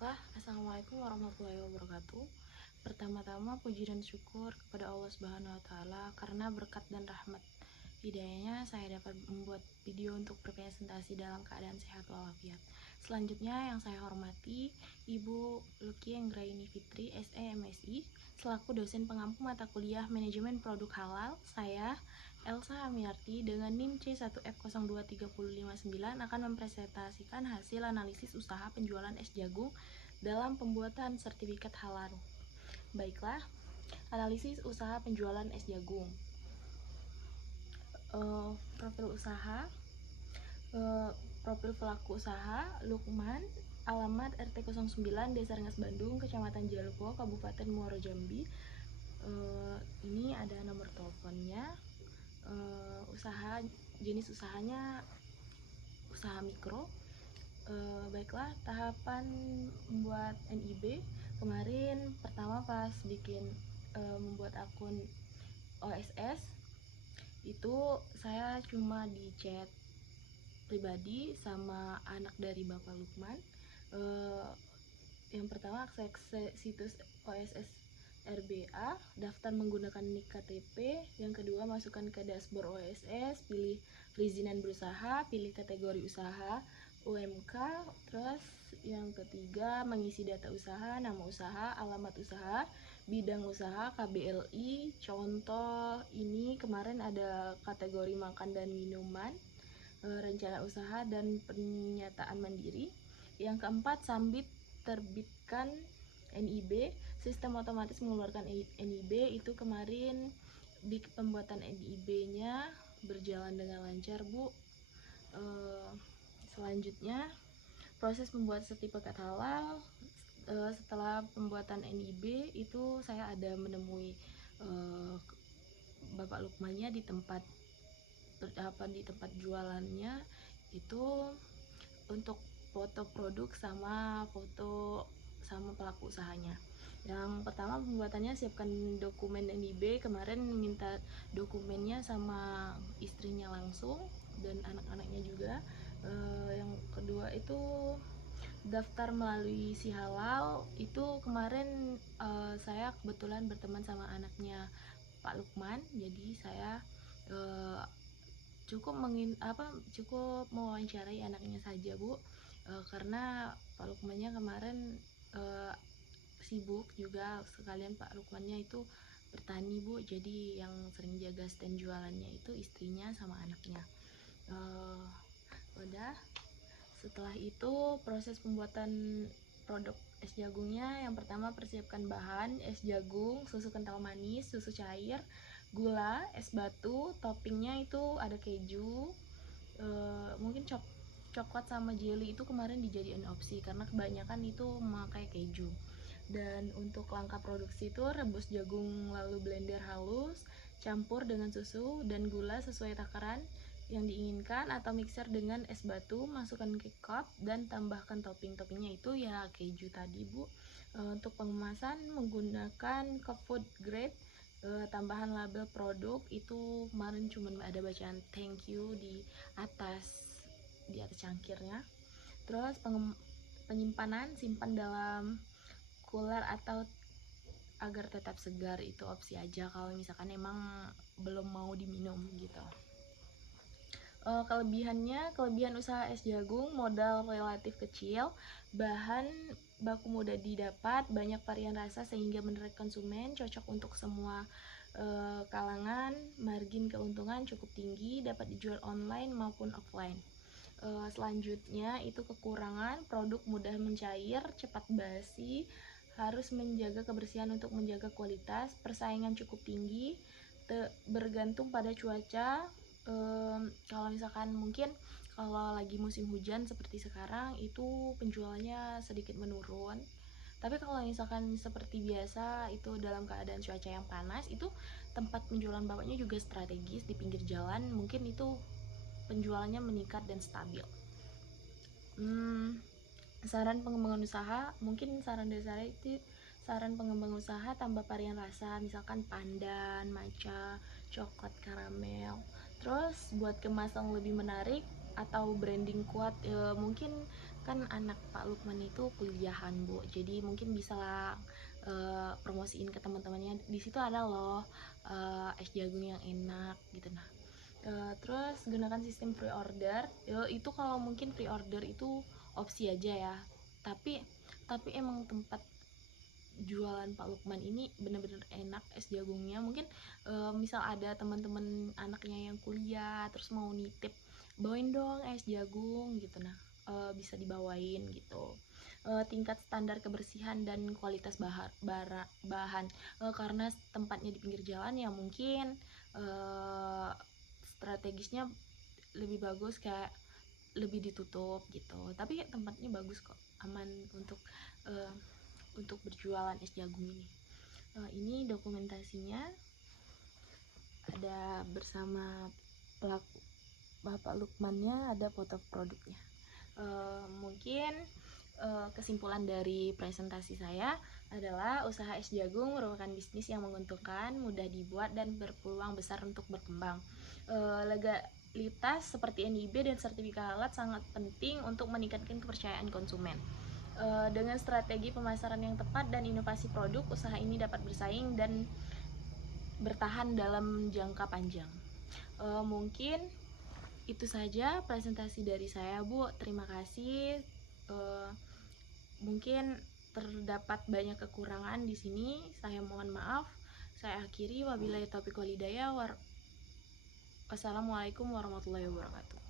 Baiklah, Assalamualaikum warahmatullahi wabarakatuh. Pertama-tama puji dan syukur kepada Allah Subhanahu wa taala karena berkat dan rahmat hidayahnya saya dapat membuat video untuk berpresentasi dalam keadaan sehat walafiat. Selanjutnya yang saya hormati Ibu Luki Anggraini Fitri, SE MSI, selaku dosen pengampu mata kuliah Manajemen Produk Halal. Saya Elsa Amiarti dengan NIM C1F02359 akan mempresentasikan hasil analisis usaha penjualan es jagung dalam pembuatan sertifikat halal. Baiklah, analisis usaha penjualan es jagung. Profil usaha, profil pelaku usaha Lukman, alamat RT 09 Desa Rengas Bandung, Kecamatan Jalpo, Kabupaten Muaro Jambi. Ini ada nomor teleponnya. Usaha jenis usahanya usaha mikro. Baiklah, tahapan membuat NIB kemarin pertama pas bikin membuat akun OSS itu saya cuma di chat pribadi sama anak dari Bapak Lukman. Yang pertama akses situs OSS RBA, daftar menggunakan NIK KTP. Yang kedua masukkan ke dashboard OSS, pilih perizinan berusaha, pilih kategori usaha UMK. Terus yang ketiga mengisi data usaha, nama usaha, alamat usaha, bidang usaha, KBLI. Contoh ini kemarin ada kategori makan dan minuman, rencana usaha dan pernyataan mandiri. Yang keempat sambit terbitkan NIB, sistem otomatis mengeluarkan NIB. Itu kemarin di pembuatan NIB-nya berjalan dengan lancar, Bu. Selanjutnya proses membuat sertifikat halal. Setelah pembuatan NIB itu saya ada menemui Bapak Lukmannya di tempat jualannya itu untuk foto produk sama foto sama pelaku usahanya. Yang pertama pembuatannya siapkan dokumen NIB, kemarin minta dokumennya sama istrinya langsung dan anak-anaknya juga. Yang kedua itu daftar melalui si halal, itu kemarin saya kebetulan berteman sama anaknya Pak Lukman, jadi saya cukup mewawancarai anaknya saja, Bu, karena Pak Lukmannya kemarin sibuk juga, sekalian Pak Lukmannya itu bertani, Bu, jadi yang sering jaga stand jualannya itu istrinya sama anaknya. Udah. Setelah itu proses pembuatan produk es jagungnya, yang pertama persiapkan bahan: es jagung, susu kental manis, susu cair, gula, es batu. Toppingnya itu ada keju, mungkin coklat sama jelly itu kemarin dijadiin opsi karena kebanyakan itu memakai keju. Dan untuk langkah produksi itu rebus jagung lalu blender halus, campur dengan susu dan gula sesuai takaran yang diinginkan atau mixer dengan es batu, masukkan ke cup dan tambahkan toppingnya itu ya keju tadi, Bu. Untuk pengemasan menggunakan cup food grade. Tambahan label produk itu kemarin cuma ada bacaan thank you di atas cangkirnya. Terus penyimpanan, simpan dalam cooler atau agar tetap segar, itu opsi aja kalau misalkan emang belum mau diminum gitu. Kelebihan usaha es jagung: modal relatif kecil, bahan baku mudah didapat, banyak varian rasa sehingga menurut konsumen cocok untuk semua kalangan, margin keuntungan cukup tinggi, dapat dijual online maupun offline. Selanjutnya itu kekurangan: produk mudah mencair, cepat basi, harus menjaga kebersihan untuk menjaga kualitas, persaingan cukup tinggi, bergantung pada cuaca. Kalau misalkan mungkin kalau lagi musim hujan seperti sekarang itu penjualannya sedikit menurun, tapi kalau misalkan seperti biasa itu dalam keadaan cuaca yang panas, itu tempat penjualan bapaknya juga strategis di pinggir jalan, mungkin itu penjualannya meningkat dan stabil. Saran pengembangan usaha, mungkin saran dari saya itu saran pengembangan usaha tambah varian rasa, misalkan pandan, matcha, coklat, karamel. Terus buat kemasan lebih menarik atau branding kuat, mungkin kan anak Pak Lukman itu kuliahan Bu, jadi mungkin bisa lah promosiin ke teman-temannya, di situ ada loh es jagung yang enak gitu. Nah, terus gunakan sistem pre-order. Itu kalau mungkin pre-order itu opsi aja ya. Tapi emang tempat jualan Pak Lukman ini bener-bener enak es jagungnya. Mungkin misal ada teman-teman anaknya yang kuliah terus mau nitip, bawain dong es jagung gitu. Nah, bisa dibawain gitu. Tingkat standar kebersihan dan kualitas bahan, karena tempatnya di pinggir jalan ya mungkin strategisnya lebih bagus, kayak lebih ditutup gitu, tapi tempatnya bagus kok, aman untuk berjualan es jagung ini. Ini dokumentasinya, ada bersama pelaku Bapak Lukmannya, ada foto produknya. Mungkin kesimpulan dari presentasi saya adalah usaha es jagung merupakan bisnis yang menguntungkan, mudah dibuat, dan berpeluang besar untuk berkembang. Legalitas seperti NIB dan sertifikat halal sangat penting untuk meningkatkan kepercayaan konsumen. Dengan strategi pemasaran yang tepat dan inovasi produk, usaha ini dapat bersaing dan bertahan dalam jangka panjang. Mungkin itu saja presentasi dari saya Bu, terima kasih. Mungkin terdapat banyak kekurangan di sini, saya mohon maaf. Saya akhiri, wabillahi taufiq wal hidayah. Wassalamualaikum warahmatullahi wabarakatuh.